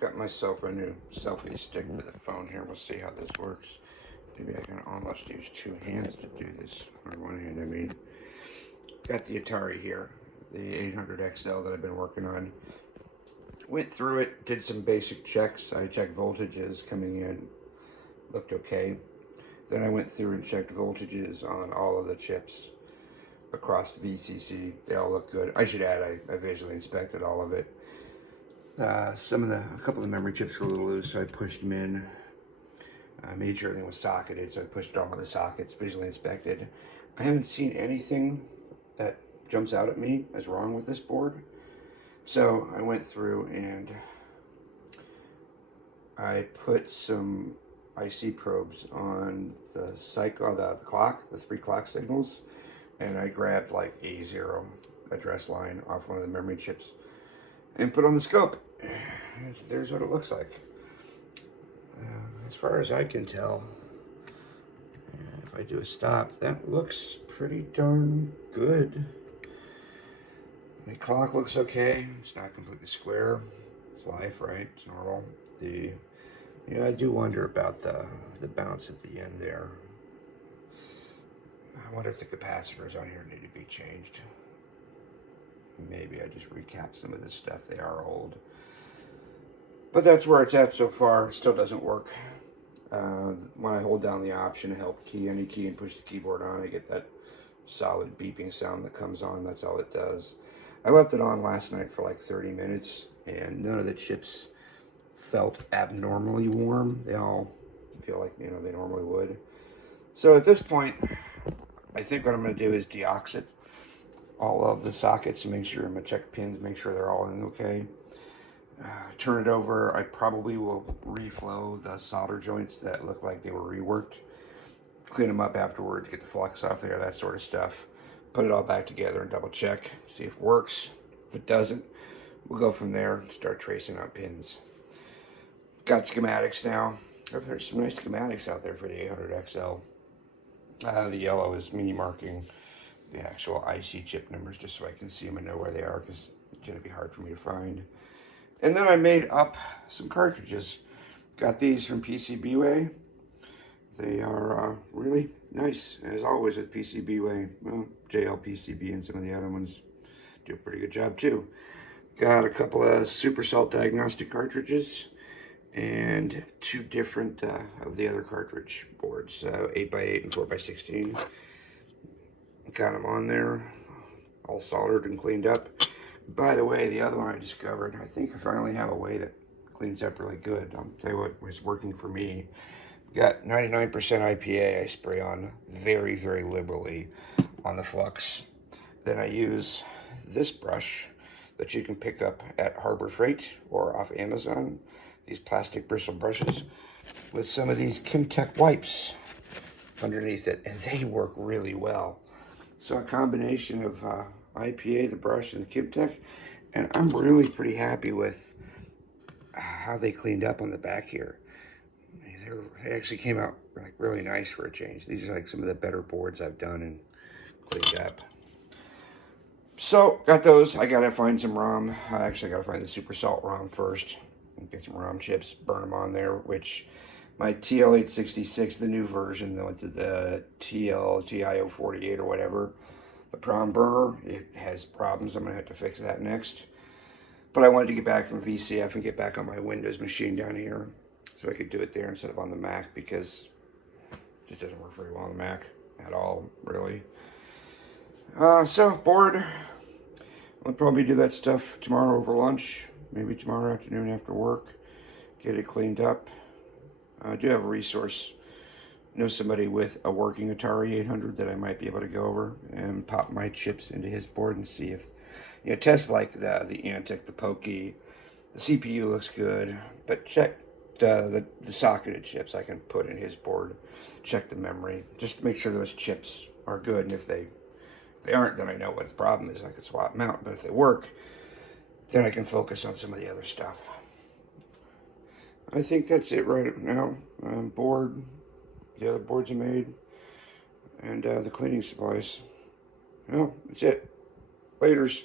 got myself a new selfie stick for the phone here. We'll see how this works. Maybe I can almost use two hands to do this. Or one hand, I mean. Got the Atari here, the 800 XL that I've been working on. Went through it, did some basic checks. I checked voltages coming in, looked okay. Then I went through and checked voltages on all of the chips across VCC. They all look good. I should add, I visually inspected all of it. A couple of the memory chips were a little loose, so I pushed them in. I made sure everything was socketed, so I pushed all of the sockets, visually inspected. I haven't seen anything that jumps out at me as wrong with this board. So I went through and I put some IC probes on the clock, the 3 clock signals, and I grabbed like a 0 address line off one of the memory chips and put on the scope. And there's what it looks like. As far as I can tell, if I do a stop, that looks pretty darn good. The clock looks okay. It's not completely square. It's life, right? It's normal. I do wonder about the bounce at the end there. I wonder if the capacitors on here need to be changed. Maybe I just recap some of this stuff. They are old. But that's where it's at so far. It still doesn't work. When I hold down the option, help key, any key, and push the keyboard on, I get that solid beeping sound that comes on. That's all it does. I left it on last night for like 30 minutes, and none of the chips felt abnormally warm. They all feel like, they normally would. So at this point, I think what I'm going to do is deoxit all of the sockets to make sure I'm going to check pins, make sure they're all in okay. Turn it over. I probably will reflow the solder joints that look like they were reworked. Clean them up afterwards, get the flux off there, that sort of stuff. Put it all back together and double check, see if it works. If it doesn't, we'll go from there and start tracing out pins. Got schematics now. There's some nice schematics out there for the 800 XL. The yellow is mini marking the actual IC chip numbers just so I can see them and know where they are, because it's going to be hard for me to find. And then I made up some cartridges. Got these from PCBWay. They are really nice, as always with PCBWay. Well, JLPCB and some of the other ones do a pretty good job too. Got a couple of Super Salt diagnostic cartridges and 2 different of the other cartridge boards, 8x8 and 4x16. Got them on there, all soldered and cleaned up. By the way, the other one I discovered, I think I finally have a way that cleans up really good. I'll tell you what was working for me. Got 99% IPA I spray on very, very liberally on the flux. Then I use this brush that you can pick up at Harbor Freight or off Amazon. These plastic bristle brushes with some of these Kimtech wipes underneath it, and they work really well. So a combination of IPA, the brush, and the Kimtech, and I'm really pretty happy with how they cleaned up on the back here. They actually came out like really nice for a change. These are like some of the better boards I've done and cleaned up. So got those. I gotta find some ROM. I actually gotta find the Super Salt ROM first. Get some ROM chips, burn them on there. Which my TL866, the new version, went to the TIO48 or whatever. The prom burner, it has problems. I'm gonna have to fix that next. But I wanted to get back from VCF and get back on my Windows machine down here, so I could do it there instead of on the Mac, because it just doesn't work very well on the Mac at all, really. So, bored. I'll probably do that stuff tomorrow over lunch, maybe tomorrow afternoon after work. Get it cleaned up. I do have a resource. Know somebody with a working Atari 800 that I might be able to go over and pop my chips into his board and see if, test like the Antic, the Pokey. The CPU looks good, but check the socketed chips I can put in his board. Check the memory, just to make sure those chips are good, and if they aren't, then I know what the problem is and I can swap them out. But if they work, then I can focus on some of the other stuff. I think that's it right now. I'm bored. The other boards are made, and the cleaning supplies. Well, that's it. Laters.